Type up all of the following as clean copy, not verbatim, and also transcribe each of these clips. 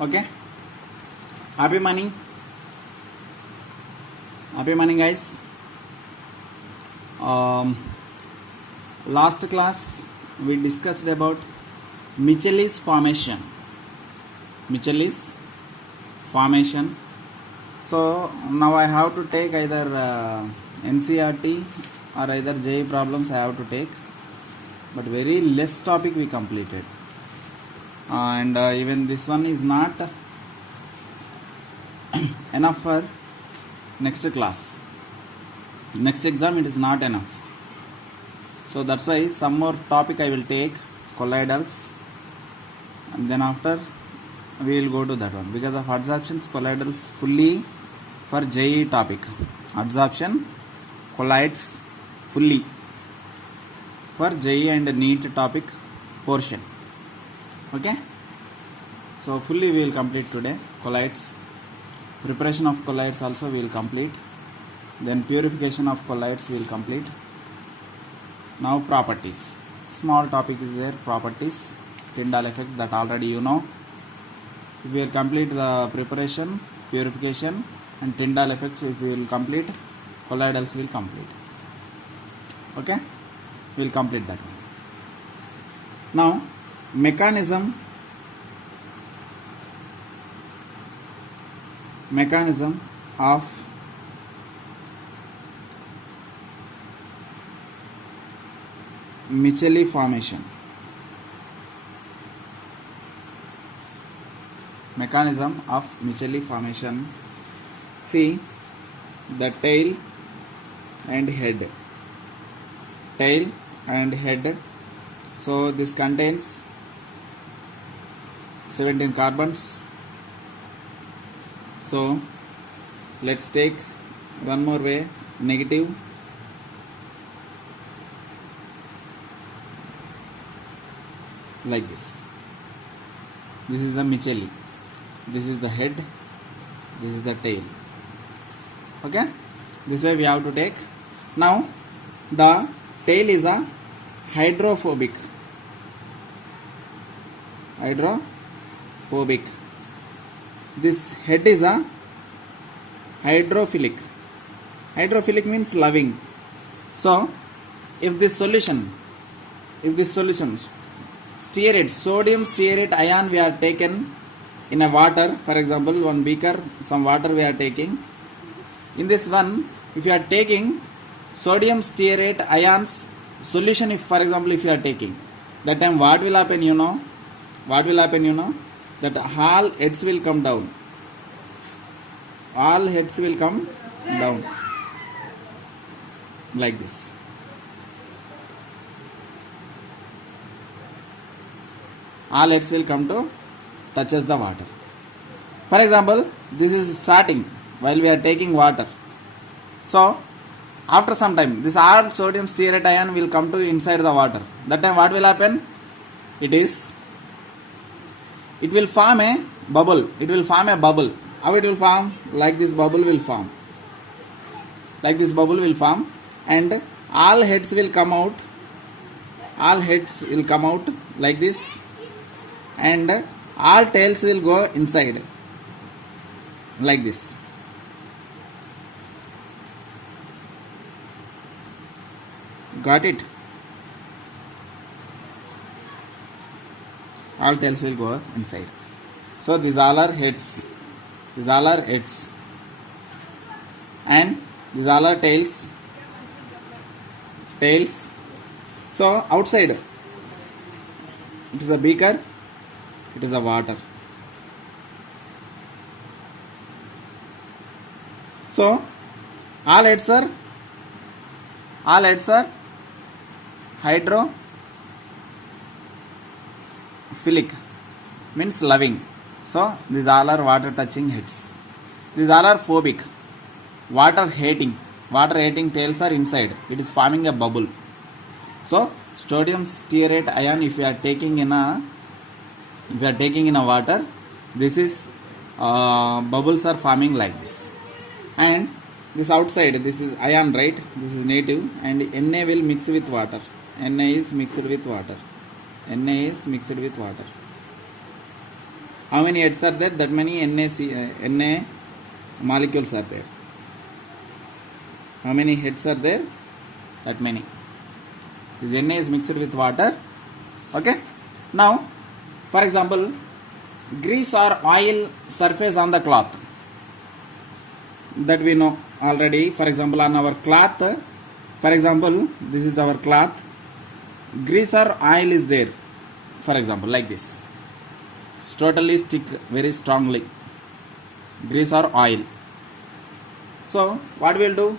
Okay, happy morning guys. Last class we discussed about Michaelis formation. So now I have to take either NCERT or either JEE problems I have to take, but very less topic we completed, and even this one is not enough for next class. Next exam it is not enough. So that's why some more topic I will take, colloidals, and then after we will go to that one, because of adsorptions, colloidals fully for JEE topic. Adsorption, colloids fully for JEE and NEET topic portion. Okay, so fully we will complete today. Colloids, preparation of colloids also we will complete, then purification of colloids we will complete. Now properties, small topic is there, properties, Tyndall effect, that already you know. If we will complete the preparation, purification and Tyndall effects, if we will complete, colloidals will complete. Okay, we will complete that one. Now mechanism of Micheli formation. Mechanism of Micheli formation. See the tail and head. Tail and head. So this contains 17 carbons. So let's take one more way, negative, like this. This is the Micheli. This is the head. This is the tail. Okay, this way we have to take. Now the tail is a hydrophobic. This head is a hydrophilic. Hydrophilic means loving. So if this solution stearate, sodium stearate ion we are taken in a water, for example one beaker, some water we are taking. In this one, if you are taking sodium stearate ions solution, if for example if you are taking, that time what will happen, you know? That all heads will come down. All heads will come down like this. All heads will come to touches the water. For example, this is starting while we are taking water. So after some time, this all sodium stearate ion will come to inside the water. That time what will happen? It will form a bubble. How it will form? Like this bubble will form. And all heads will come out. Like this. And all tails will go inside. Like this. Got it? All tails will go inside. So these all are heads. And these all are tails. So outside it is a beaker, it is a water. So all heads are hydrophilic, means loving. So these all are water touching heads. These all are phobic, water hating tails are inside. It is forming a bubble. So sodium stearate ion if we are taking in a water, this is bubbles are forming like this. And this outside, this is ion, right? This is negative, and Na will mix with water. Na is mixed with water. How many heads are there? That many Na molecules are there. How many heads are there? That many. This Na is mixed with water. Okay. Now, for example, grease or oil surface on the cloth. That we know already. For example, on our cloth. For example, this is our cloth. Grease or oil is there. For example, like this. It's totally stick very strongly. Grease or oil. So, what we'll do?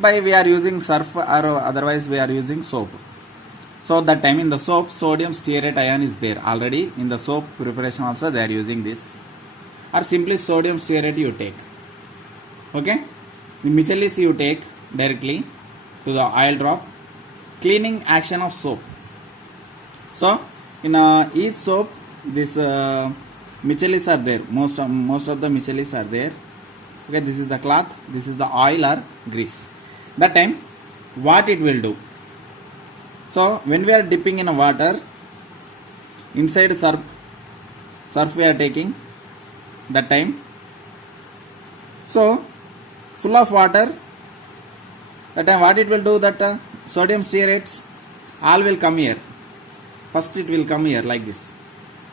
We are using surf or otherwise we are using soap. So that time in the soap, sodium stearate ion is there already. In the soap preparation also they are using this. Or simply sodium stearate you take. Okay. The Michelis you take directly to the oil drop. Cleaning action of soap. So in each soap, this Michelis are there. Most of the Michelis are there. Okay. This is the cloth. This is the oil or grease. That time, what it will do? So when we are dipping in a water, inside surf we are taking that time. So full of water, that time what it will do, that sodium stearates all will come here. First it will come here like this.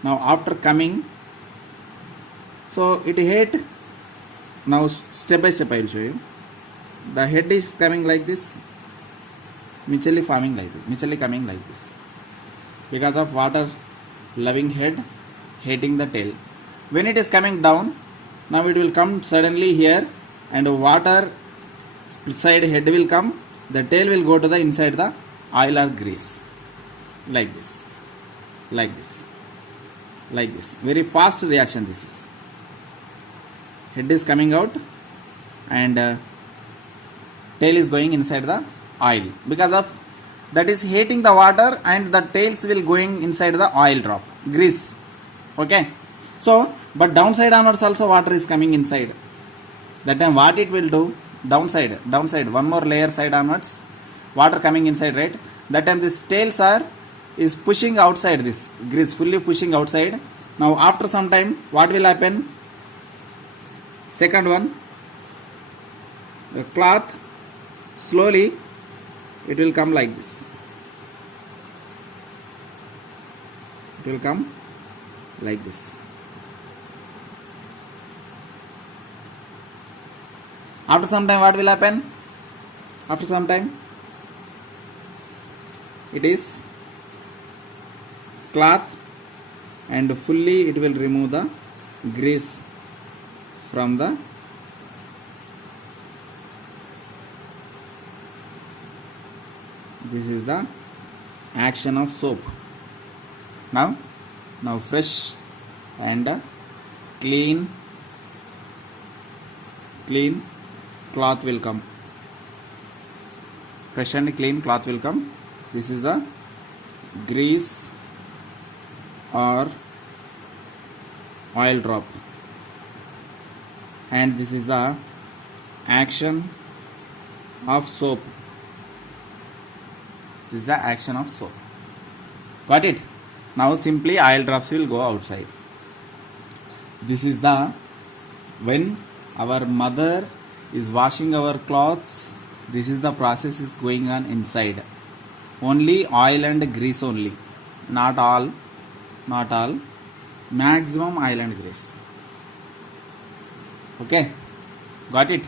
Now after coming, so it head, now step by step I will show you. The head is coming like this. Michelli forming like this, Michelli coming like this, because of water loving head hating the tail. When it is coming down, now it will come suddenly here, and water side head will come, the tail will go to the inside the oil or grease, like this, like this, like this. Very fast reaction this is. Head is coming out and tail is going inside the oil, because of that is heating the water, and the tails will going inside the oil drop, grease. Okay. So, but downside onwards also water is coming inside. That time what it will do? Downside, one more layer side onwards, water coming inside, right? That time this tails is pushing outside, this grease fully pushing outside. Now after some time, what will happen? Second one, the cloth slowly it will come like this. It will come like this. After some time, what will happen? After some time, it is cloth, and fully it will remove the grease from the this is the action of soap. Now fresh and clean cloth will come. Fresh and clean cloth will come. This is the grease or oil drop, and this is the action of soap. This is the action of soap. Got it? Now simply oil drops will go outside. This is the when our mother is washing our clothes, this is the process is going on inside. Only oil and grease only, not all, maximum oil and grease. Okay, got it?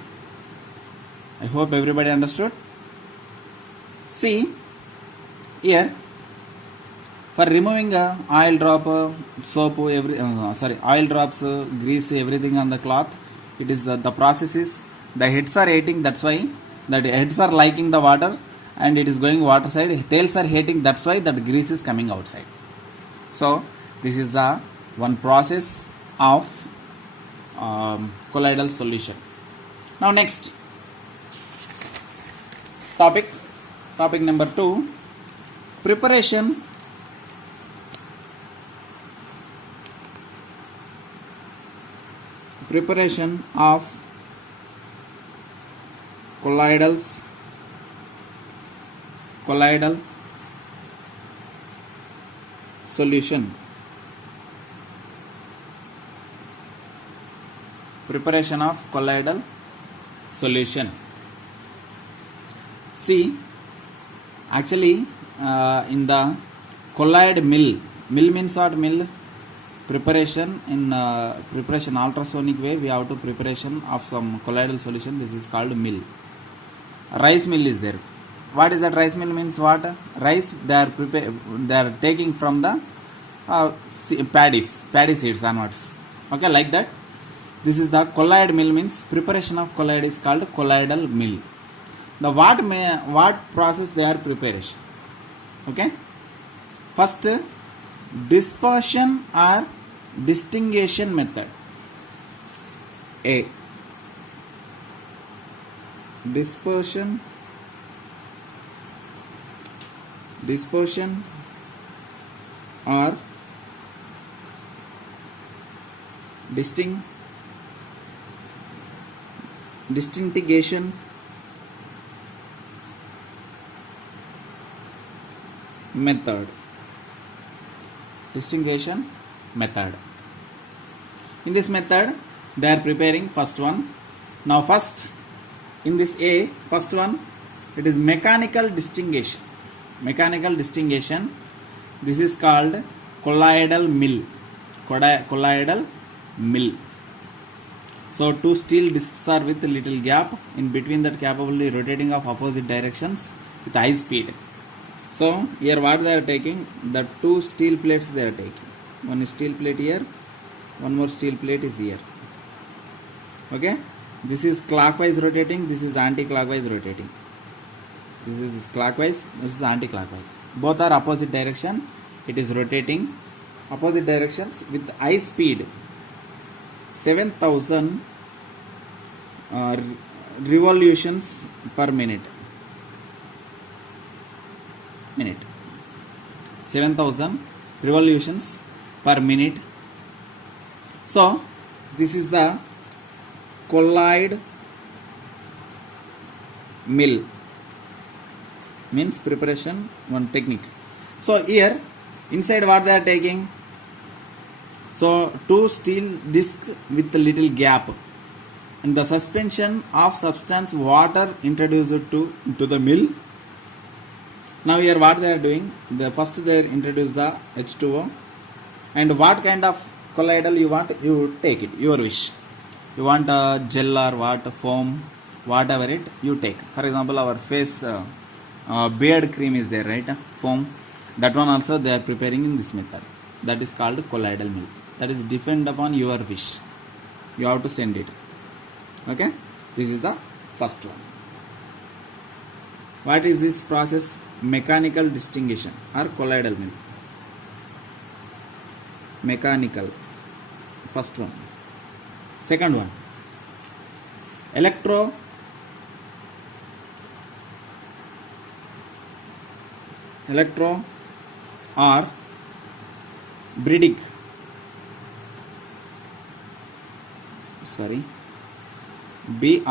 I hope everybody understood. See here, for removing oil drop, soap, oil drops, grease, everything on the cloth, it is the process is the heads are hating, that's why that heads are liking the water and it is going water side, tails are hating, that's why that grease is coming outside. So this is the one process of colloidal solution. Now next topic number 2, preparation of colloidal solution. Preparation of colloidal solution. See, actually, in the colloid mill means what? Mill preparation in preparation ultrasonic way. We have to preparation of some colloidal solution. This is called mill. Rice mill is there. What is that rice mill means? What rice they are taking from the paddy seeds onwards. Okay, like that. This is the colloid mill means preparation of colloid is called colloidal mill. The what process they are preparation. Okay. First, dispersion or distinction method. A. Dispersion or distinction method. Distinction method. In this method, they are preparing first one. Now, first in this A, first one, it is mechanical distinction. Mechanical distinction. This is called colloidal mill. Colloidal mill. So, two steel discs are with a little gap in between that, capably rotating of opposite directions with high speed. So, here what they are taking? The two steel plates they are taking. One is steel plate here, one more steel plate is here. Okay, this is clockwise rotating, this is anti-clockwise rotating. This is clockwise, this is anti-clockwise. Both are opposite direction. It is rotating opposite directions with high speed, 7,000 revolutions per minute. 7,000 revolutions per minute. So, this is the colloid mill, means preparation one technique. So, here inside what they are taking? So, two steel discs with a little gap and the suspension of substance water introduced to the mill. Now here what they are doing? First they introduce the H2O, and what kind of colloidal you want, you take it, your wish. You want a gel or what, foam, whatever it, you take. For example, our face beard cream is there, right? Foam. That one also they are preparing in this method. That is called colloidal mill. That is depend upon your wish. You have to send it. Okay. This is the first one. What is this process? Mechanical distinction or colloidal mill. Mechanical. First one. Second one. Electro or Bredig. BREDIG.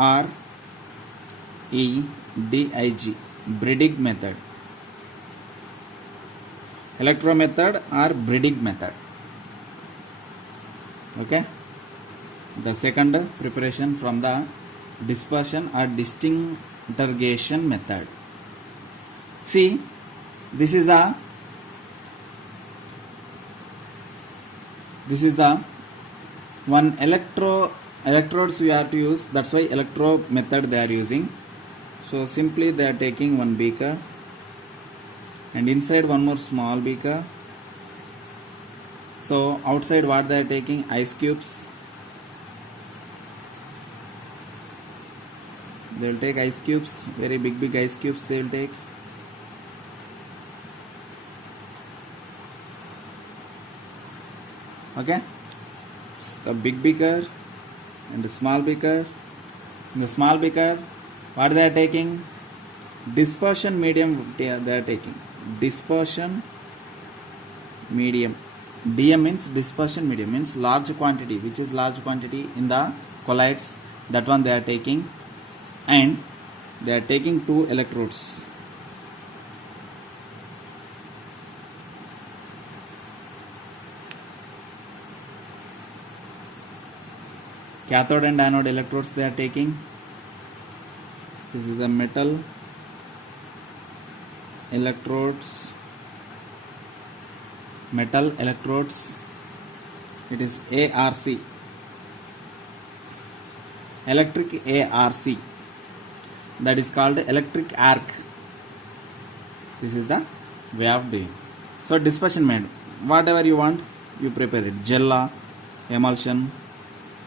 Bredig method. Electro method or Bredig method. Okay. The second preparation from the dispersion or distinction method. See, this is the one electrodes we have to use. That's why electro method they are using. So simply they are taking one beaker and inside one more small beaker. So outside what they are taking? Ice cubes. They will take ice cubes, very big ice cubes they will take. Okay, the big beaker and the small beaker. In the small beaker, what they are taking? Dispersion medium they are taking. Dispersion medium. DM means dispersion medium, means large quantity, which is large quantity in the colloids. That one they are taking, and they are taking two electrodes. cathode and anode electrodes they are taking. This is the metal electrodes, it is ARC, electric ARC, that is called electric arc. This is the way of doing. So dispersion made, whatever you want you prepare it, gel, emulsion,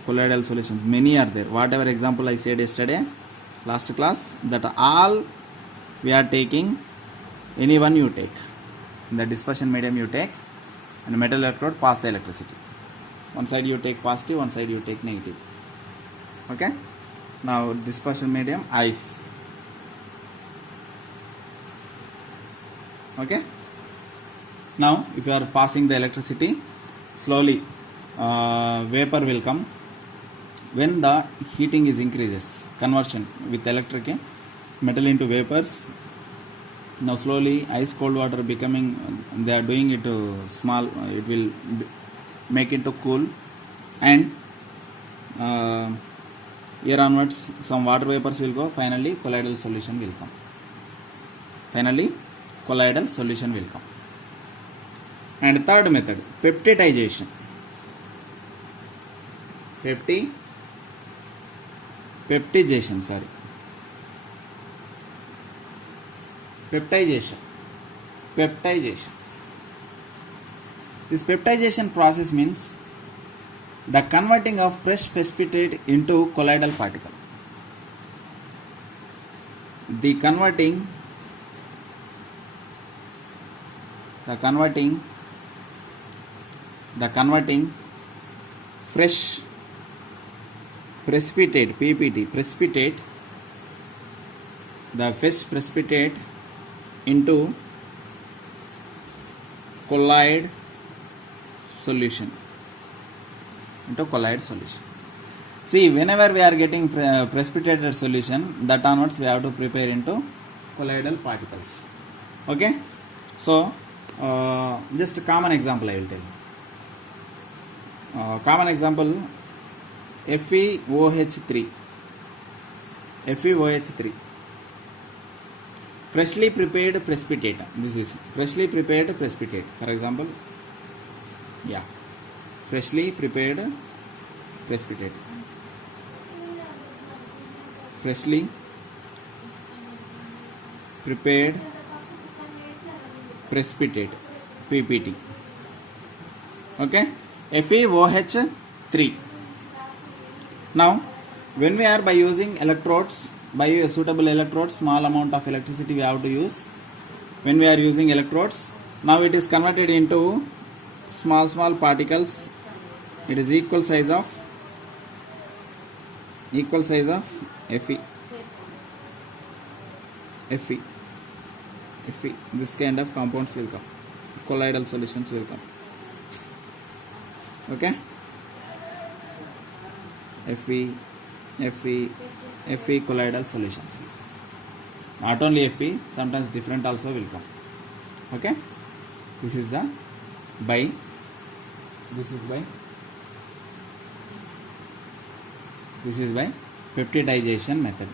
colloidal solutions, many are there. Whatever example I said yesterday last class, that all we are taking, any one you take, in the dispersion medium you take, and metal electrode pass the electricity. One side you take positive, one side you take negative. Okay. Now dispersion medium ice. Okay. Now if you are passing the electricity, slowly vapor will come. When the heating is increases, conversion with electric metal into vapors. Now slowly ice cold water becoming, they are doing it small, it will make it to cool, and here onwards some water vapors will go. Finally colloidal solution will come. And third method, peptidization. Peptidization. This peptidization process means the converting of fresh precipitate into colloidal particle. The converting fresh precipitate, PPT, the fresh precipitate into colloid solution. See, whenever we are getting precipitated solution, that onwards we have to prepare into colloidal particles. Okay. So just a common example I will tell you. Common example, FeOH3. Freshly prepared precipitate. This is freshly prepared precipitate. For example, freshly prepared precipitate. Freshly prepared precipitate, PPT. Okay, FeOH3. Now, when we are by using electrodes, by suitable electrodes, small amount of electricity we have to use. When we are using electrodes, now it is converted into small particles. It is equal size of Fe. This kind of compounds will come, colloidal solutions will come. Okay, Fe colloidal solutions. Not only Fe, sometimes different also will come. Okay, this is by peptidization method.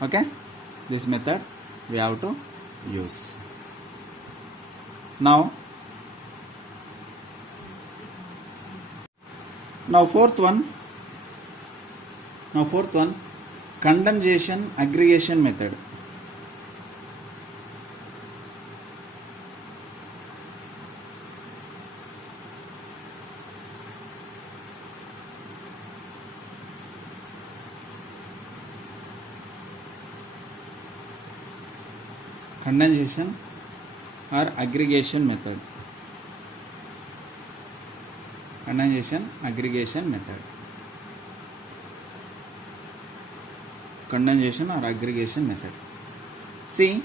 Okay, this method we have to use. Now fourth one, condensation aggregation method. Condensation or aggregation method. Condensation or aggregation method. See,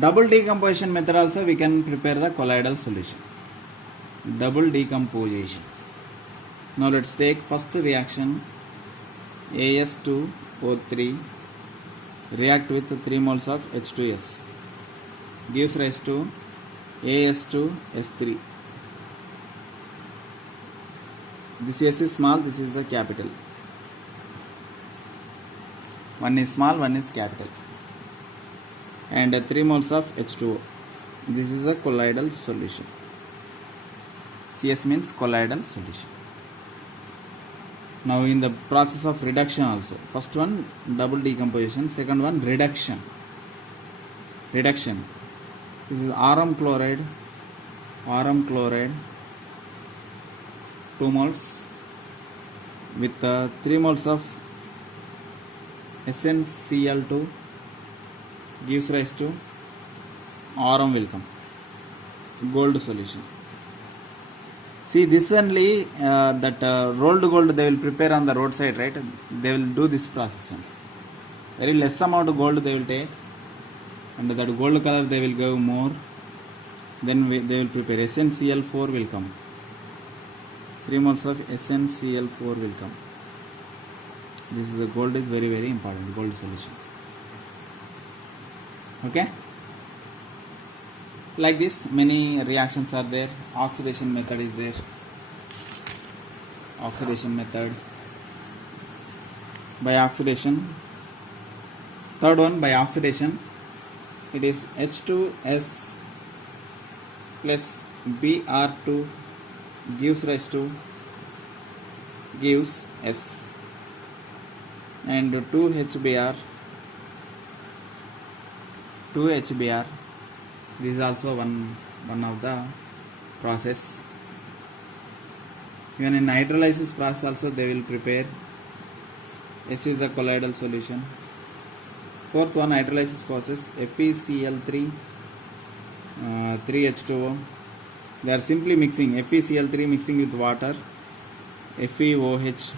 double decomposition method also we can prepare the colloidal solution. Double decomposition. Now let's take first reaction, As2O3 react with 3 moles of H2S, gives rise to As2S3. This S is small, this is a capital. One is small, one is capital. And 3 moles of H2O. This is a colloidal solution. CS means colloidal solution. Now in the process of reduction also. First one double decomposition, second one reduction. Reduction. This is rm chloride, 2 moles with 3 moles of SnCl2 gives rise to rm will come, gold solution. See, this only rolled gold they will prepare on the roadside, right? They will do this process. Very less amount of gold they will take, and that gold color they will give more. Then they will prepare SnCl4 will come. 3 moles of SnCl4 will come. This is the gold is very, very important, gold solution. Okay. Like this, many reactions are there. Oxidation method is there. Oxidation method. By oxidation. Third one, by oxidation, it is H2S plus Br2 gives rise to S, and 2HBr. This is also one of the process. Even in hydrolysis process also they will prepare. S is a colloidal solution. Fourth one, hydrolysis process, FeCl3, 3H2O. They are simply mixing FeCl3 mixing with water, FeOH3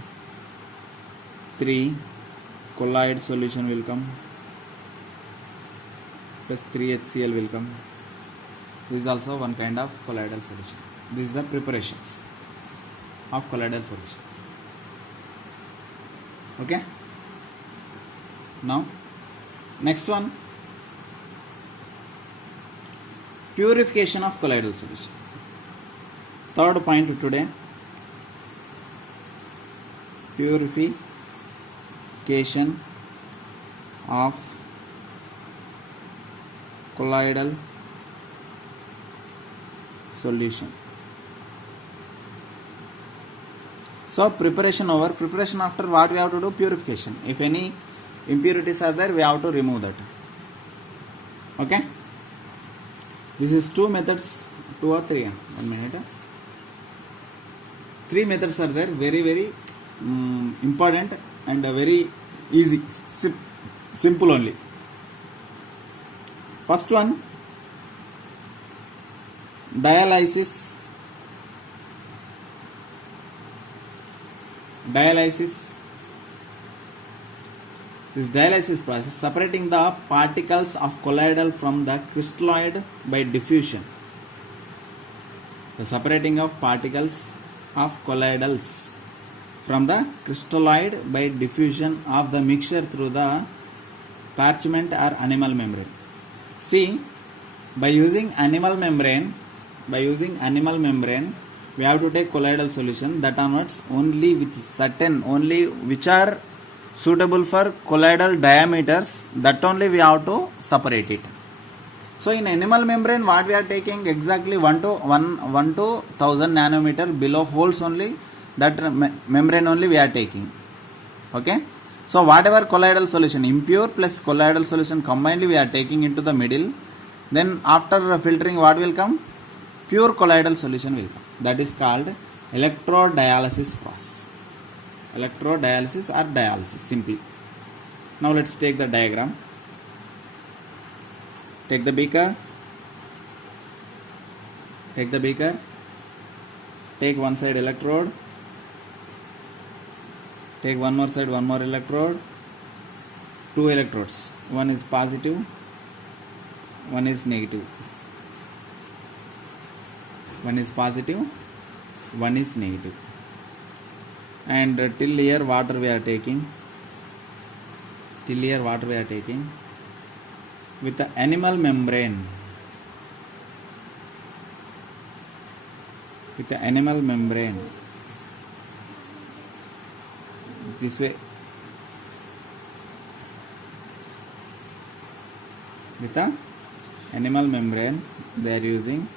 colloid solution will come, plus 3HCl will come. This is also one kind of colloidal solution. This is the preparations of colloidal solutions. Okay. Now, next one, purification of colloidal solution. Third point today, purification of colloidal solution. So preparation over. Preparation after what we have to do? Purification. If any impurities are there, we have to remove that. Okay. This is 2 methods, 2 or 3. 1 minute. 3 methods are there. Very, very important and very easy, simple only. First one, dialysis. This dialysis process, separating the particles of colloidal from the crystalloid by diffusion. The separating of particles of colloidals from the crystalloid by diffusion of the mixture through the parchment or animal membrane. See, by using animal membrane, we have to take colloidal solution that are not only with certain, only which are suitable for colloidal diameters, that only we have to separate it. So in animal membrane, what we are taking exactly 1 to 1000 nanometer below holes only, that membrane only we are taking. Okay. So whatever colloidal solution, impure plus colloidal solution combined we are taking into the middle. Then after filtering, what will come? Pure colloidal solution will come. That is called electrodialysis process. Electrodialysis or dialysis simply. Now let's take the diagram. Take the beaker. Take one side electrode. Take one more side, one more electrode. 2 electrodes. One is positive, one is negative. One is positive, one is negative. And till here water we are taking. With the animal membrane. it this way with a animal membrane they are using.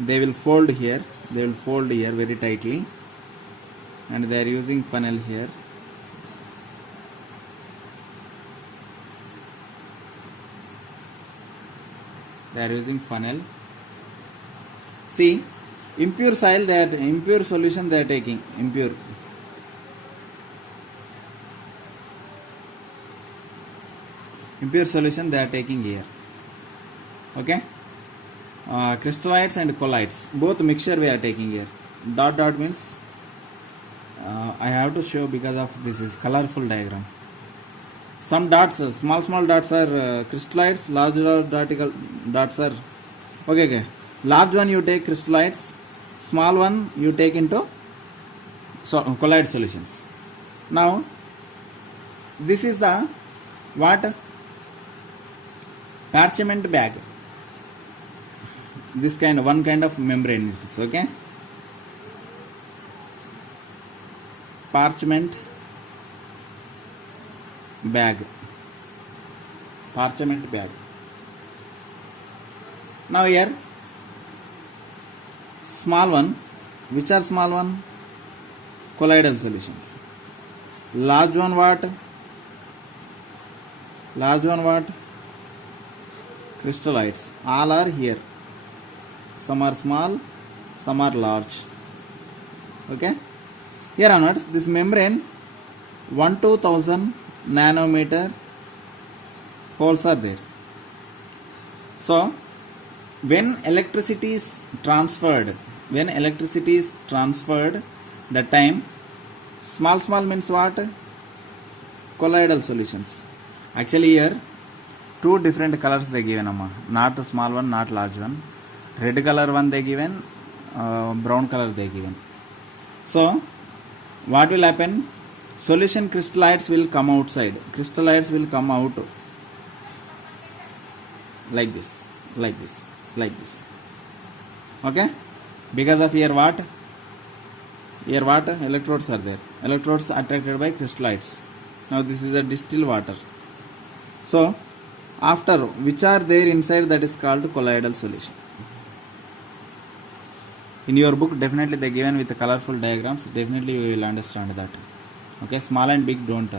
They will fold here very tightly, and they are using funnel here. They are using funnel. See, impure soil, impure solution they are taking, impure solution they are taking here. Okay, crystallites and colloids, both mixture we are taking here. Dot dot means I have to show because of this is colorful diagram. Some dots, small dots are crystallites, large dots are okay. Large one you take crystallites, small one you take into colloid solutions. Now this is the what? Parchment bag. This one kind of membrane it is, okay. Parchment bag. Now here small one, which are small one? Colloidal solutions. Large one what? Crystallites. All are here. Some are small, some are large. Okay. Here onwards, this membrane 1-1000 nanometer holes are there. So when electricity is transferred, the time small means what? Colloidal solutions. Actually here two different colors they given, not small one, not large one. Red color one they given, brown color they given. So what will happen? Solution crystallites will come outside. Crystallites will come out like this. Okay? Because of here what? Electrodes are there. Electrodes attracted by crystallites. Now this is a distilled water. So after which are there inside, that is called colloidal solution. In your book definitely they given with the colorful diagrams, definitely you will understand that. Okay, small and big don't.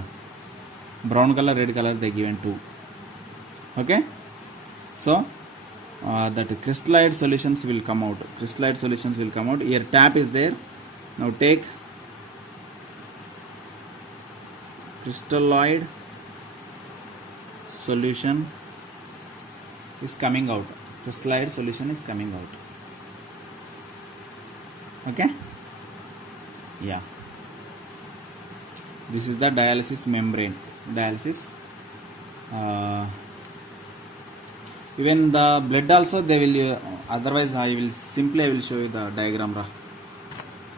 Brown color, red color they given too. Okay, so that crystalloid solutions will come out. Here tap is there. Now take crystalloid solution is coming out. Okay, yeah, this is the dialysis membrane. Even the blood also they will otherwise I will show you the diagram.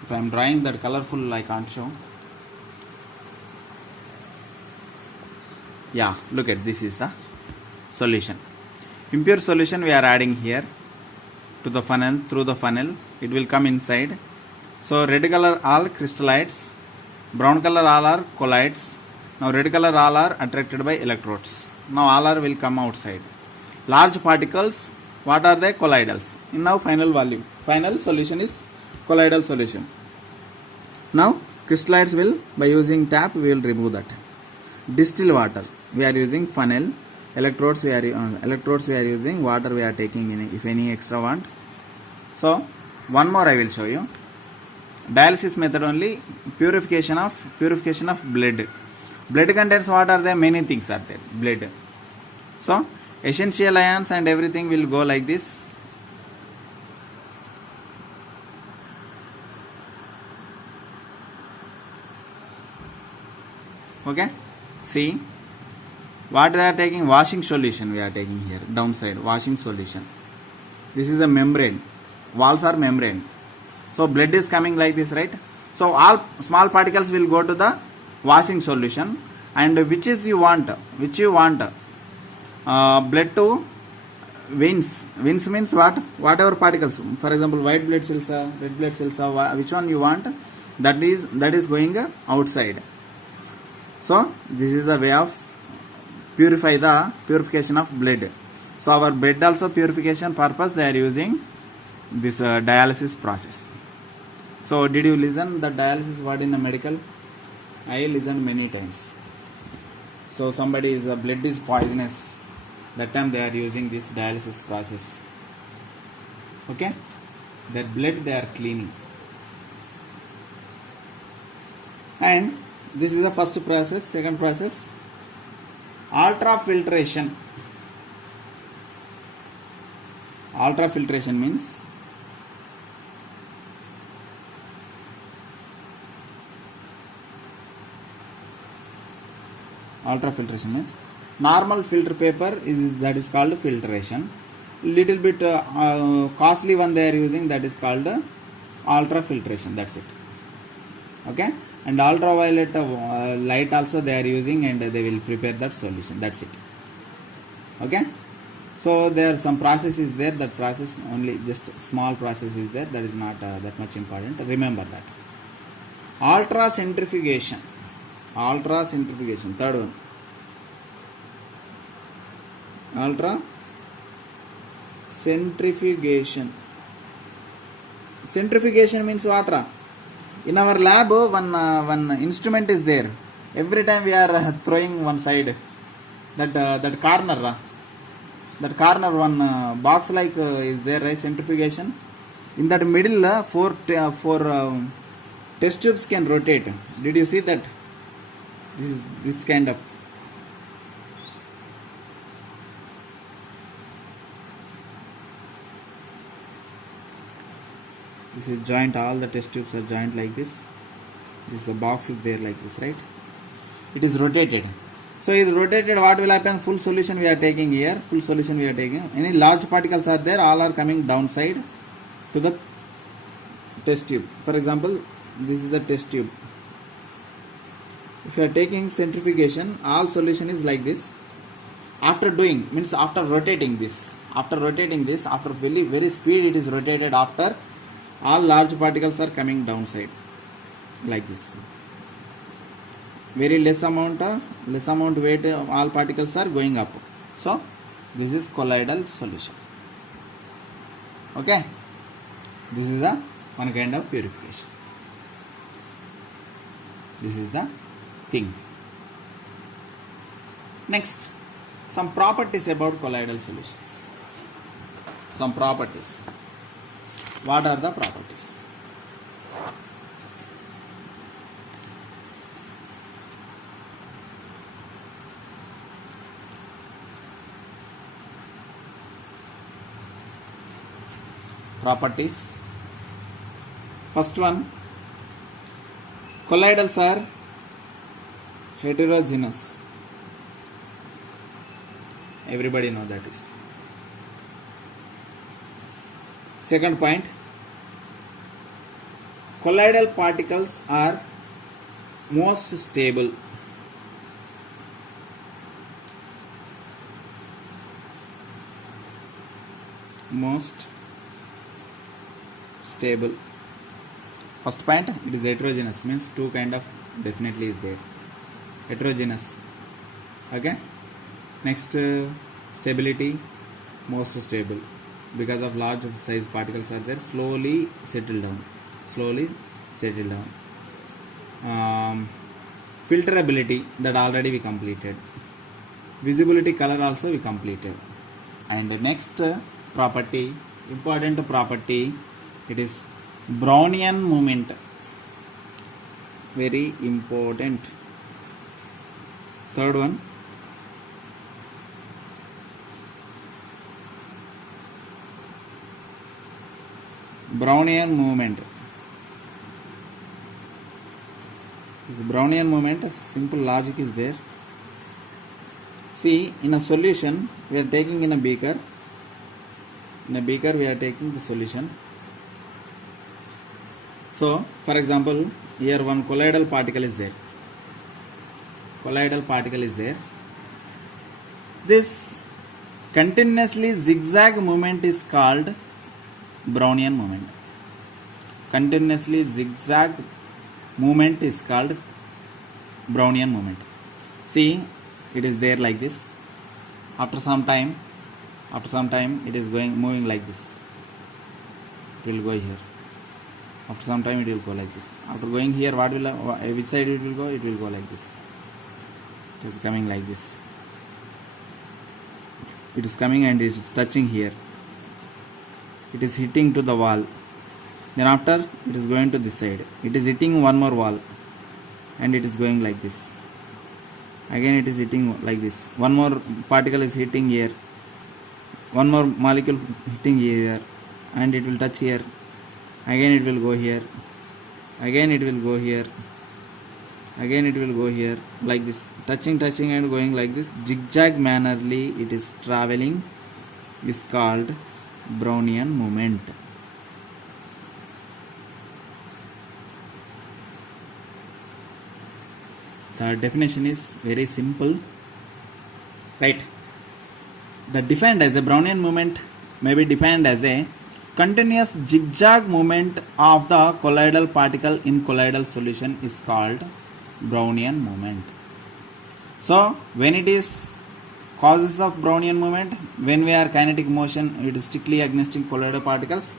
If I am drawing that colorful I can't show. Yeah, look at this is the solution. Impure solution we are adding here to the funnel. Through the funnel it will come inside. So red color all crystallites, brown color all are colloids. Now red color all are attracted by electrodes. Now all are will come outside. Large particles, what are they? Colloidals. In now final solution is colloidal solution. Now crystallites will, by using tap we will remove that. Distilled water we are using funnel. Electrodes we are using, water we are taking in if any extra want. So one more I will show you. Dialysis method only, purification of blood. Blood contains what are there? Many things are there. Blood. So essential ions and everything will go like this. Okay. See what they are taking? Washing solution we are taking here. Downside washing solution. This is a membrane. Walls are membrane. So blood is coming like this, right? So all small particles will go to the washing solution, and which you want blood to veins. Veins means what? Whatever particles. For example, white blood cells, red blood cells, which one you want? that is going outside. So this is the way of purification of blood. So our blood also purification purpose they are using this dialysis process. So did you listen the dialysis word in a medical? I listened many times. So somebody's blood is poisonous, that time they are using this dialysis process. Okay, their blood they are cleaning. And this is the first process. Second process, ultrafiltration. Ultrafiltration means normal filter paper is called filtration. Little bit costly one they are using, that is called ultrafiltration. That's it. Okay, and ultraviolet light also they are using, and they will prepare that solution. That's it. Okay, so there are some process is there. That process only just small process is there. That is not that much important. Remember that. Ultracentrifugation. Third one. Ultracentrifugation. Centrifugation means what? In our lab, one instrument is there. Every time we are throwing one side, that corner one box like is there, right? Centrifugation. In that middle, four test tubes can rotate. Did you see that? This kind of. This is joint, all the test tubes are joint like this. The box is there like this, right? It is rotated. So it is rotated, what will happen? Full solution we are taking here. Any large particles are there, all are coming downside to the test tube. For example, this is the test tube. If you are taking centrifugation, all solution is like this. After rotating this, after very speed it is rotated, after all large particles are coming downside like this. Very less amount weight, all particles are going up. So this is colloidal solution. Okay, this is the one kind of purification. This is the thing. Next, some properties about colloidal solutions. Some properties. What are the properties? First one, colloidals are heterogeneous. Everybody know that is. Second point, colloidal particles are most stable. First point, it is heterogeneous, means two kind of definitely is there. Heterogeneous. Okay. Next, stability, most stable, because of large size particles are there, slowly settle down. Filterability, that already we completed. Visibility, color also we completed. And the next property, important property, it is Brownian movement. Very important. Third one, Brownian movement. This Brownian movement, simple logic is there. See, in a solution, we are taking in a beaker. In a beaker, we are taking the solution. So, for example, here one colloidal particle is there. This continuously zigzag movement is called Brownian movement. Continuously zigzag movement is called Brownian movement. See, it is there like this. After some time it is moving like this. It will go here. After some time it will go like this. After going here, which side it will go? It will go like this. It is coming like this. It is coming and it is touching here. It is hitting to the wall. Then after it is going to this side. It is hitting one more wall and it is going like this. Again it is hitting like this. One more particle is hitting here. One more molecule hitting here and it will touch here. Again it will go here. Again it will go here. Again it will go here like this. Touching and going like this. Zigzag mannerly it is traveling. Is called Brownian movement. The definition is very simple, right? The defined as a Brownian movement may be defined as a continuous zigzag movement of the colloidal particle in colloidal solution is called Brownian movement. So when it is causes of Brownian movement, when we are kinetic motion, it is strictly against colloidal particles.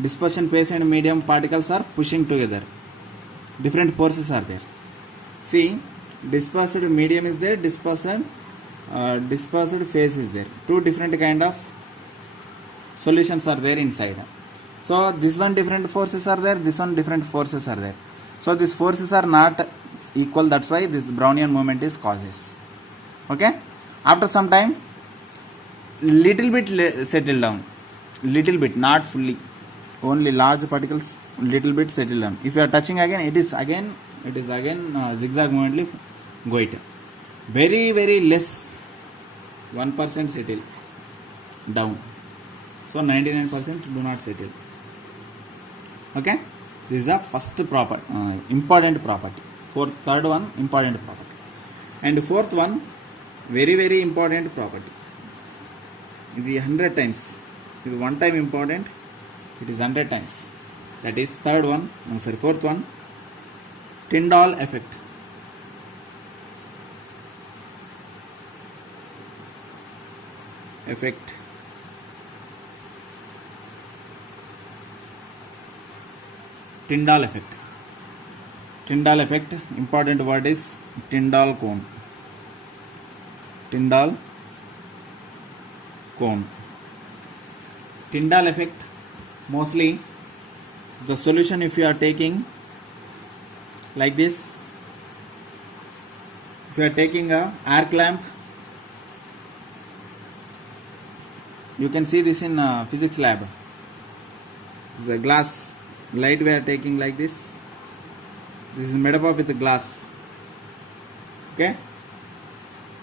Dispersion phase and medium particles are pushing together. Different forces are there. See, dispersed medium is there, dispersed phase is there. Two different kind of solutions are there inside. So this one different forces are there, this one different forces are there. So these forces are not equal, that's why this Brownian movement is causes. Okay? After some time, little bit settle down. Little bit, not fully. Only large particles, little bit settle down. If you are touching again, it is again zigzag momently go it. Very less, 1% settle down. So 99% do not settle. Okay, this is the first important property. Third one, important property. And fourth one, very important property. It is 100 times. It is one time important. It is 100 times. That is fourth one. Tyndall effect. Tyndall effect. Tyndall effect. Important word is Tyndall cone. Tyndall cone. Tyndall effect. Mostly the solution, if you are taking like this, if you are taking a arc lamp, you can see this in physics lab. This is a glass light we are taking like this. This is made up of with glass. Okay.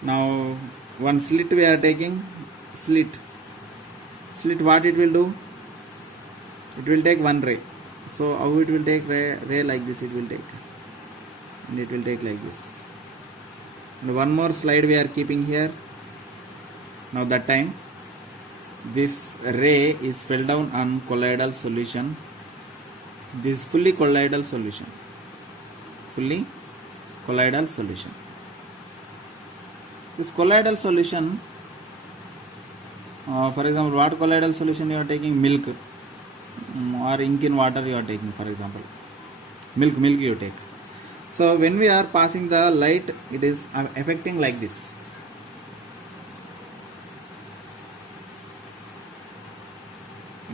Now one slit we are taking. Slit what it will do? It will take one ray. So how it will take ray like this it will take. And it will take like this. And one more slide we are keeping here. Now that time this ray is fell down on colloidal solution. This fully colloidal solution. This colloidal solution, for example, what colloidal solution you are taking? Milk or ink in water you are taking, for example. Milk you take. So when we are passing the light, it is affecting like this.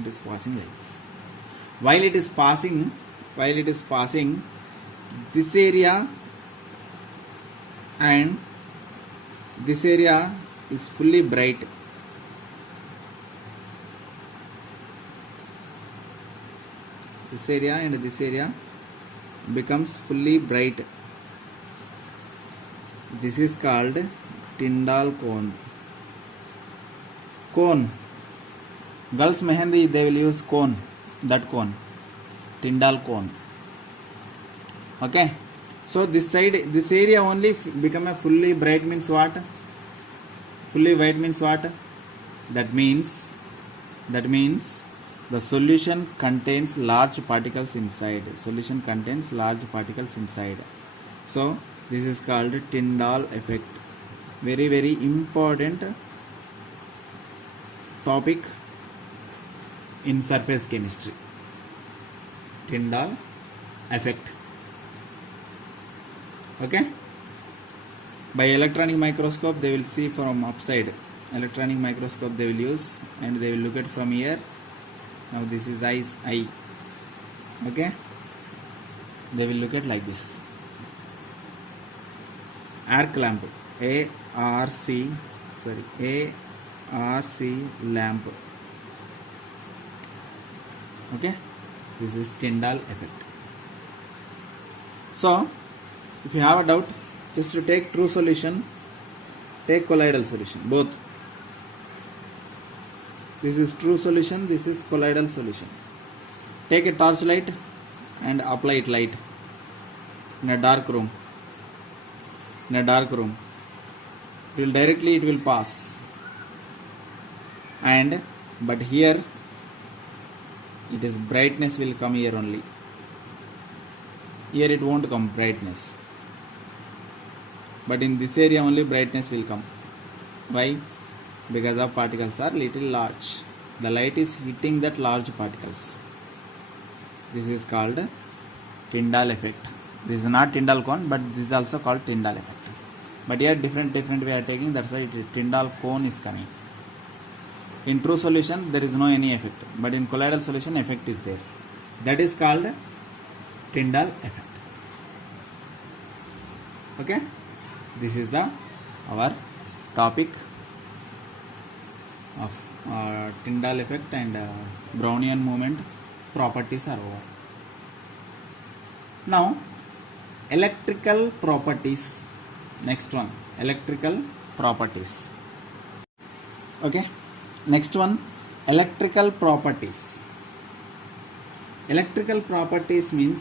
It is passing like this. While it is passing, this area and this area is fully bright. This area and this area becomes fully bright. This is called Tyndall cone. Girls mehendi, they will use cone. That cone, Tyndall cone. Okay. So this side, this area only become a fully bright means what? Fully white means what? That means the The solution contains large particles inside. Solution contains large particles inside. So this is called Tyndall effect. Very, very important topic in surface chemistry. Tyndall effect. Okay. By electronic microscope they will see from upside. Electronic microscope they will use, and they will look at from here. Now this is eye. Okay. They will look at like this. Arc lamp. ARC lamp. Okay. This is Tyndall effect. So if you have a doubt, just to take true solution, take colloidal solution, both. This is true solution, this is colloidal solution. Take a torchlight and apply it light in a dark room. It will directly pass. But here it is brightness will come here only. Here it won't come brightness. But in this area only brightness will come. Why? Because the particles are little large. The light is hitting that large particles. This is called Tyndall effect. This is not Tyndall cone, but this is also called Tyndall effect. But here different we are taking, that's why Tyndall cone is coming. In true solution there is no any effect, but in colloidal solution effect is there. That is called Tyndall effect. Okay. This is our topic of Tyndall effect and Brownian movement properties are over. Now electrical properties. Next one, electrical properties. Okay. Next one, electrical properties. Electrical properties means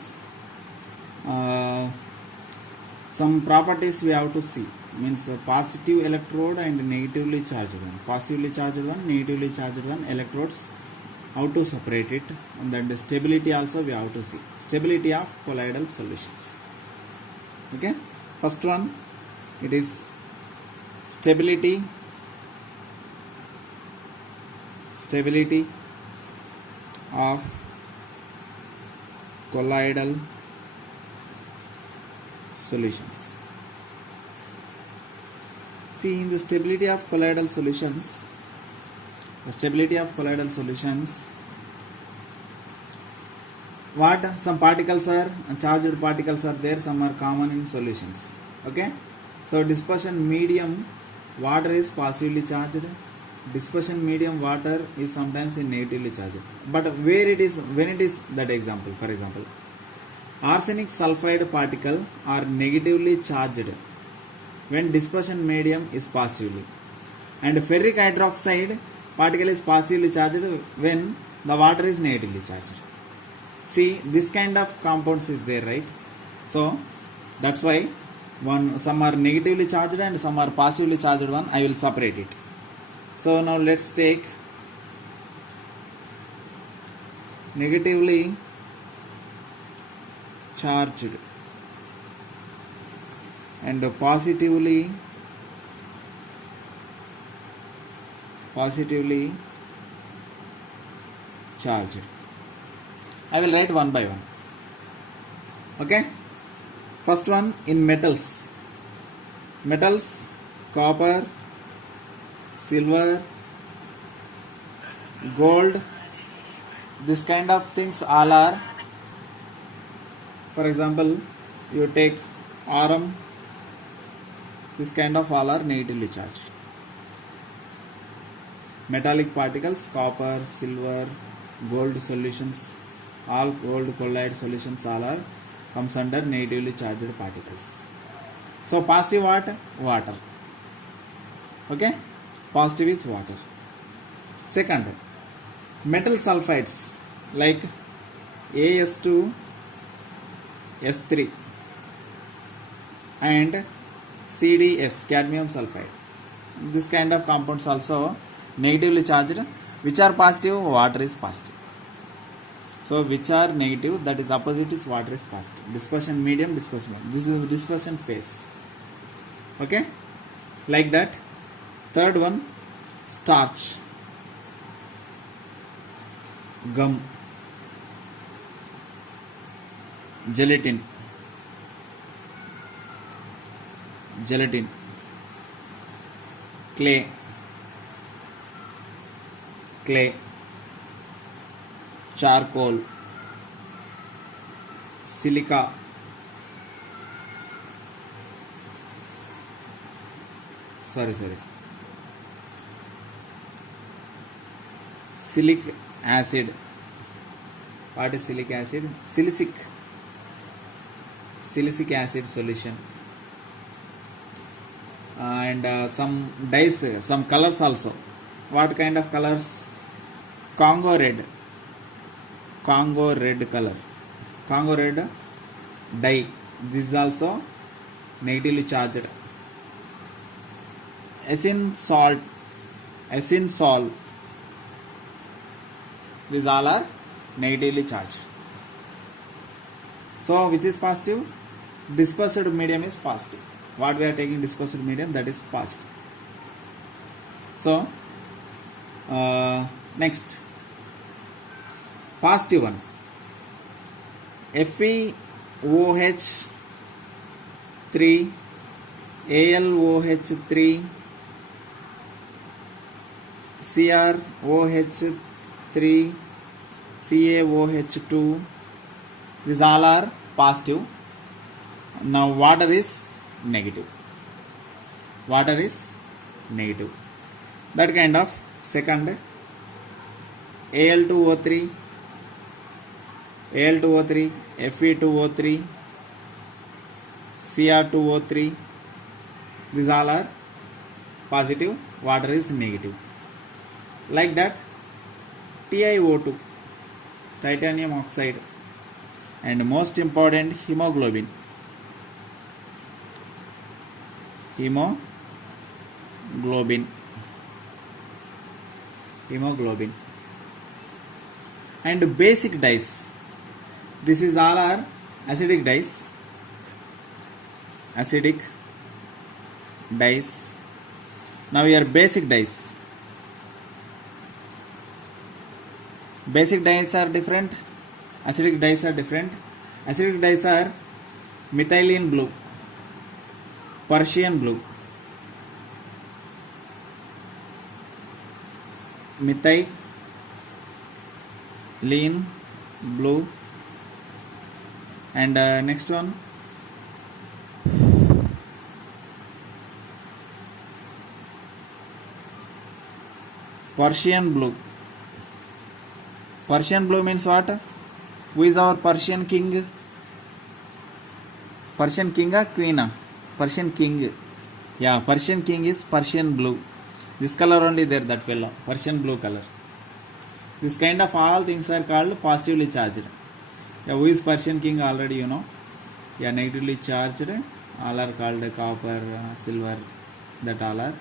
some properties we have to see. Means positive electrode and negatively charged one. Positively charged one, negatively charged one electrodes. How to separate it, and then the stability also we have to see. Stability of colloidal solutions. Okay. First one, it is stability of colloidal solutions. See, in the stability of colloidal solutions, what some particles are charged particles are there, some are common in solutions. Okay. So dispersion medium water is positively charged. Dispersion medium water is sometimes in negatively charged. But where it is, when it is, that example, for example, arsenic sulfide particle are negatively charged when dispersion medium is positively, and ferric hydroxide particle is positively charged when the water is negatively charged. See, this kind of compounds is there, right? So that's why some are negatively charged and some are positively charged one. I will separate it. So now let's take negatively charged and positively charged. I will write one by one. Okay. First one, in metals, copper, silver, gold, this kind of things all are, for example, you take Rm, this kind of all are negatively charged. Metallic particles, copper, silver, gold solutions, all gold colloid solutions all are comes under negatively charged particles. So positive what? Water. Okay. Positive is water. Second, metal sulfides like As2, S3 and CdS, cadmium sulfide. This kind of compounds also negatively charged. Which are positive? Water is positive. So which are negative, that is opposite is water is positive. Dispersion medium, dispersion. This is dispersion phase. Okay, like that. Third one, starch, gum, gelatin, clay, charcoal, silica, silic acid. What is silic acid? Silicic acid solution. And some dyes, some colors also. What kind of colors? Congo red color, Congo red dye. This is also negatively charged. Essence salt, these all are negatively charged. So which is positive? Dispersed medium is positive. What we are taking dispersed medium, that is positive. So next, positive one, FeOH3, AlOH3, CrOH3, CaOH2, these all are positive. Now water is negative. That kind of. Second, Al2O3, Fe2O3, Cr2O3, these all are positive, water is negative. Like that, TiO2, titanium oxide, and most important, hemoglobin. And basic dyes. This is all are acidic dyes. Now here basic dyes. Basic dyes are different. Acidic dyes are different. Acidic dyes are methylene blue, Persian blue, methylene blue, and next one, Persian blue. Persian blue means what? Who is our Persian king? Persian king or queen? Persian king. Yeah, Persian king is Persian blue. This color only there, that fellow, Persian blue color. This kind of all things are called positively charged. Yeah, who is Persian king already you know. Yeah, negatively charged, all are called copper, silver, that all are.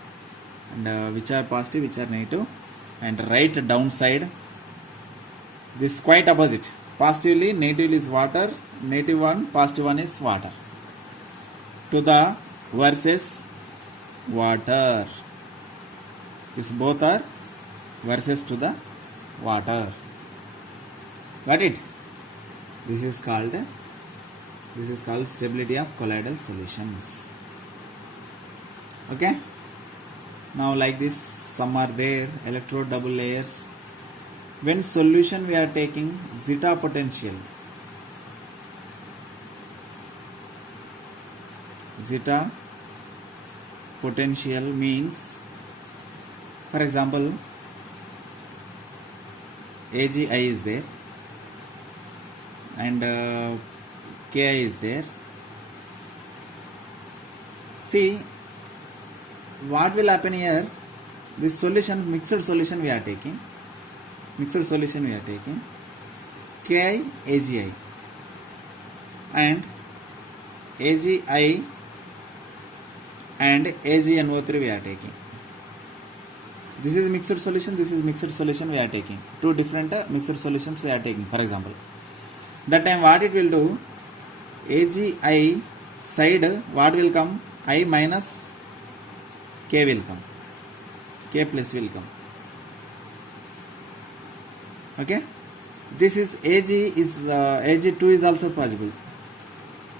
And which are positive, which are negative. And right downside, this is quite opposite. Positively, negatively is water, negative one, positive one is water. To the versus water. This both are versus to the water. Got it? This is called stability of colloidal solutions. Okay. Now like this, some are there, electrode double layers. When solution we are taking zeta potential. Zeta potential means, for example, AgI is there and Ki is there. See, what will happen here? This solution, mixed solution we are taking. Ki AgI and AgI and AgNO3 we are taking. This is mixed solution, this is mixed solution we are taking. Two different mixed solutions we are taking, for example. That time what it will do, AgI side what will come? I minus K will come. K plus will come. Okay. This is Ag2 is also possible.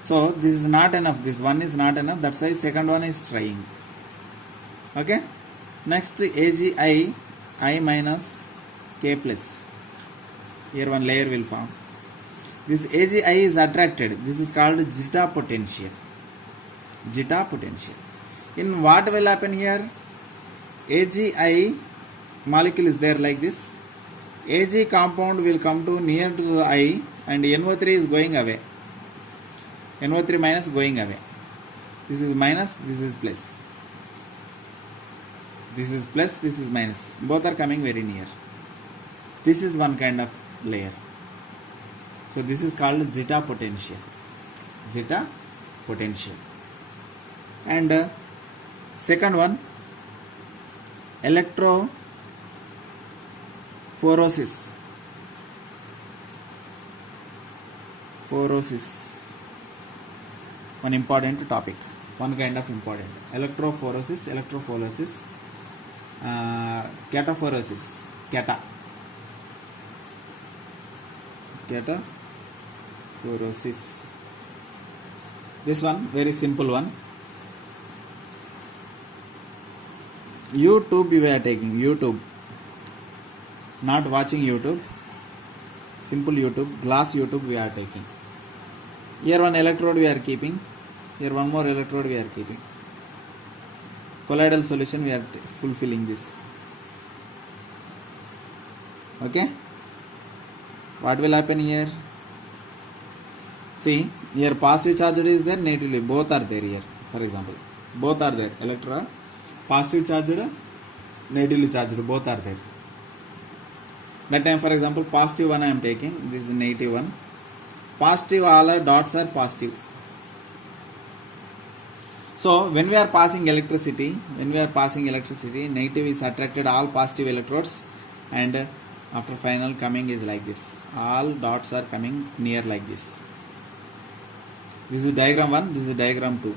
So this is not enough. This one is not enough. That's why second one is trying. Okay. Next AgI I minus K plus. Here one layer will form. This AgI is attracted. This is called zeta potential. Zeta potential. In what will happen here? AgI molecule is there like this. Ag compound will come to near to the I and NO3 is going away. NO3 minus going away. This is minus, this is plus. This is plus, this is minus. Both are coming very near. This is one kind of layer. So this is called zeta potential. Zeta potential. And second one, electrophoresis. One important topic. One kind of important. Electrophoresis. Cataphoresis. Cataphoresis. This one, very simple one. YouTube we are taking. YouTube. Not watching YouTube. Simple YouTube. Glass YouTube we are taking. Here one electrode we are keeping. Here one more electrode we are keeping. Colloidal solution we are fulfilling this. Okay. What will happen here? See, here positive charged is there, negatively both are there here. For example, both are there. Electron positive charged, negatively charged, both are there. That time, for example, positive one I am taking. This is negative one. Positive, all our dots are positive. So when we are passing electricity, negative is attracted all positive electrodes, and after final coming is like this. All dots are coming near like this. This is diagram 1, this is diagram 2.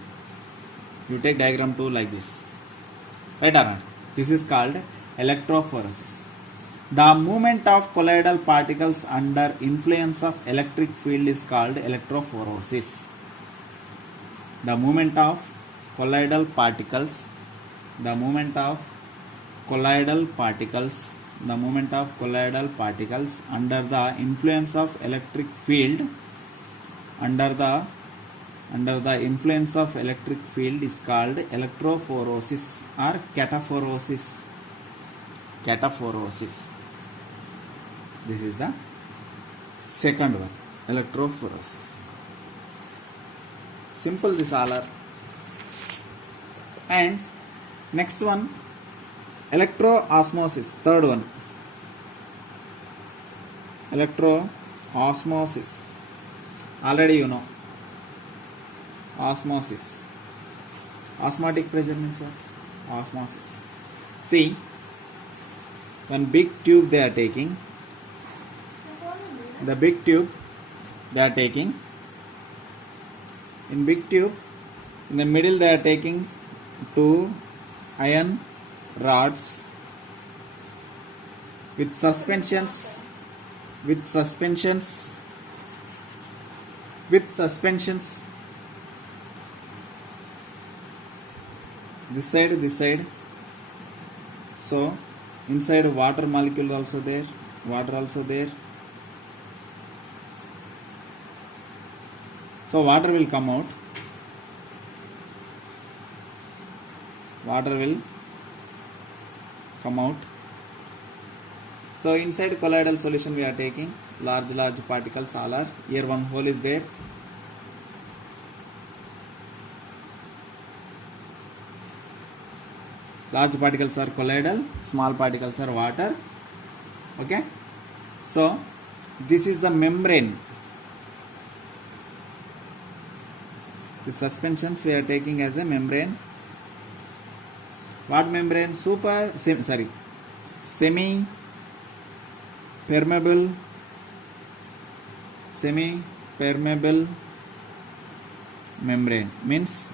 You take diagram 2 like this. Right or not? This is called electrophoresis. The movement of colloidal particles under influence of electric field is called electrophoresis. The movement of colloidal particles under the influence of electric field is called electrophoresis or cataphoresis. This is the second one, electrophoresis. Simple this all are. And next one, electroosmosis, third one. Electroosmosis. Already you know. Osmosis. Osmotic pressure means what? Osmosis. See, one big tube they are taking. The big tube they are taking. In big tube, in the middle they are taking two iron rods with suspensions. This side. So inside water molecule also there, water also there. So water will come out. So inside colloidal solution we are taking large particles all are. Here one hole is there. Large particles are colloidal, small particles are water. Okay. So this is the membrane. The suspensions we are taking as a membrane. What membrane? semi permeable membrane means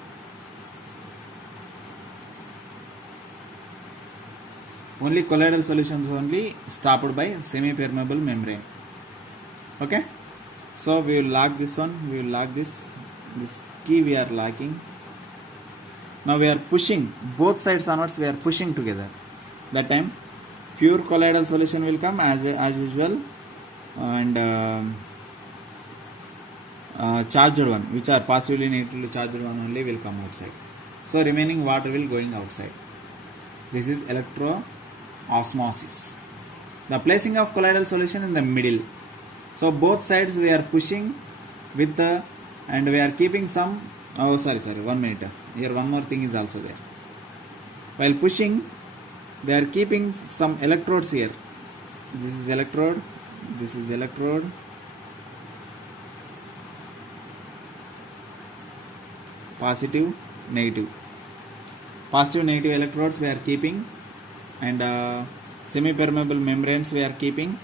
only colloidal solutions only stopped by semi permeable membrane. Okay, so we will lock this one, we will lock this key we are locking. Now we are pushing both sides onwards, we are pushing together. That time pure colloidal solution will come as usual, and charged one, which are positively negatively charged one only will come outside. So remaining water will going outside. This is electro-osmosis. The placing of colloidal solution in the middle. So both sides we are pushing with the, and we are keeping some, oh sorry 1 minute, here one more thing is also there. While pushing, they are keeping some electrodes here. This is electrode, this is electrode, positive negative electrodes we are keeping, and semi permeable membranes we are keeping.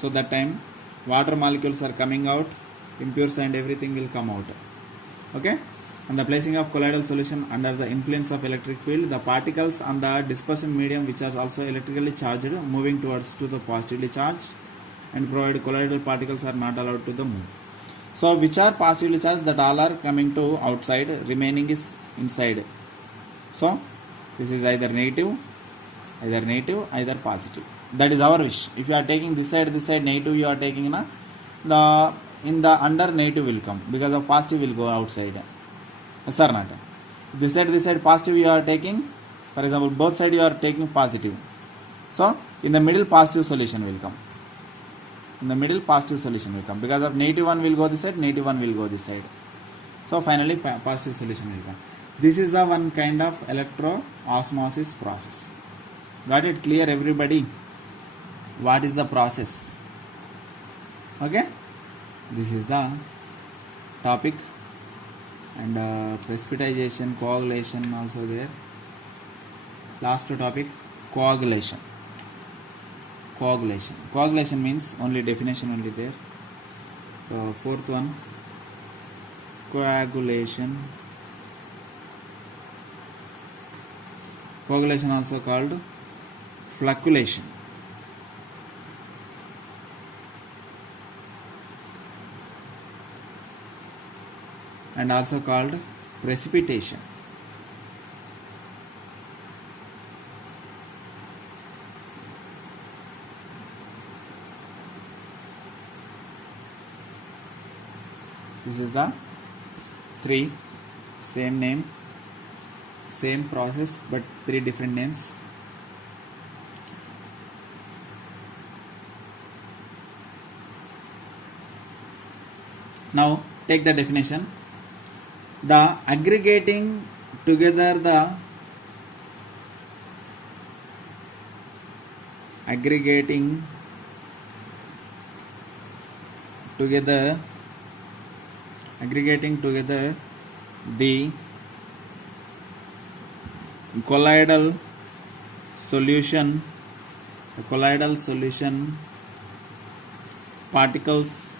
So that time water molecules are coming out, impurities and everything will come out. Okay, and the placing of colloidal solution under the influence of electric field, the particles on the dispersion medium which are also electrically charged moving towards to the positively charged, and provided colloidal particles are not allowed to the move. So which are positively charged, that all are coming to outside, remaining is inside. So this is either negative, either positive. That is our wish. If you are taking this side negative, you are taking in the under negative will come, because of positive will go outside. Yes or not? This side positive you are taking, for example both side you are taking positive. So in the middle positive solution will come. Because of negative one will go this side, negative one will go this side. So finally positive solution will come. This is the one kind of electro-osmosis process. Got it clear everybody? What is the process? Okay, this is the topic. And precipitation, coagulation also there. Last topic, coagulation means only definition only there. So fourth one, coagulation also called flocculation. And also called precipitation. This is the three, same name, same process, but three different names. Now take the definition. The aggregating together the colloidal solution particles.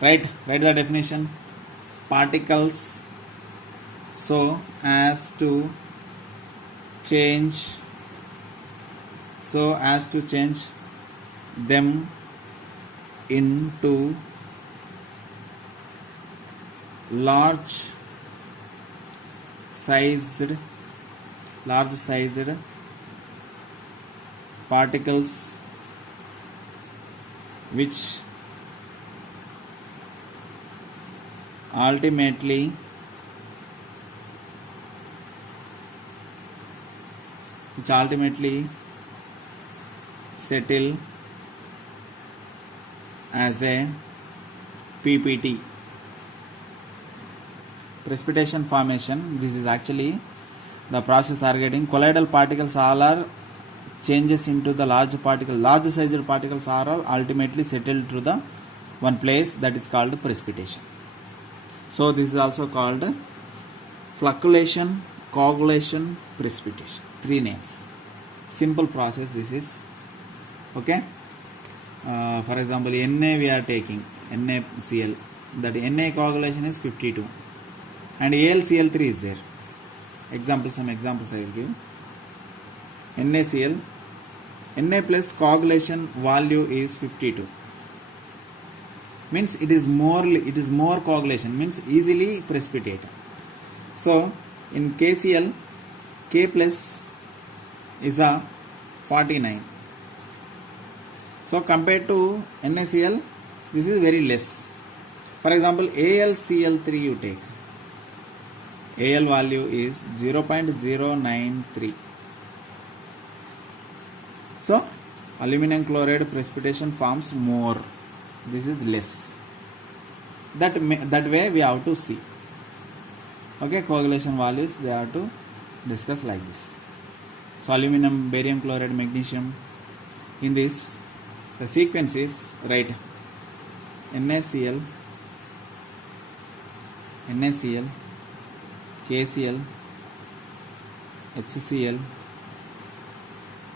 Write the definition. Particles so as to change them into large sized particles which ultimately settle as a PPT. Precipitation formation. This is actually the process are getting colloidal particles all are changes into the large sized particles are all ultimately settled to the one place, that is called precipitation. So this is also called flocculation, coagulation, precipitation. Three names. simple process this is. Okay, for example, Na we are taking NaCl, that Na coagulation is 52 and AlCl3 is there. Some examples I will give. NaCl, Na plus coagulation value is 52, means it is more coagulation, means easily precipitate. So in KCl, K plus is a 49. So compared to NaCl, this is very less. For example, AlCl3 you take, Al value is 0.093. So aluminum chloride precipitation forms more, this is less. That way we have to see. Okay, coagulation values they have to discuss like this. So aluminum, barium chloride, magnesium, in this the sequence is right: NaCl, KCl, HCl,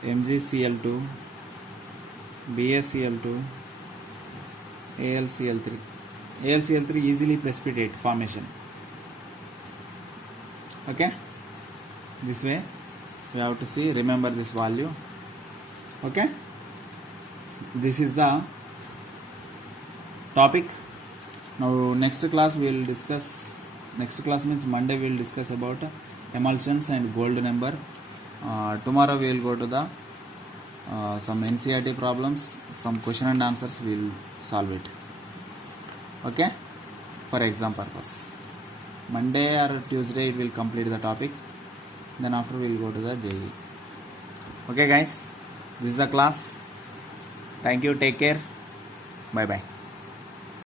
MgCl2, BaCl2, AlCl3. AlCl3 easily precipitate formation. Okay, this way we have to see, remember this value. Okay, this is the topic. Now next class we will discuss, next class means Monday we will discuss about emulsions and gold number. Tomorrow we will go to the some NCERT problems, some question and answers we will solve it. Okay, for exam purpose. Monday or Tuesday it will complete the topic, then after we will go to the JEE. Okay guys, this is the class. Thank you, take care, bye bye.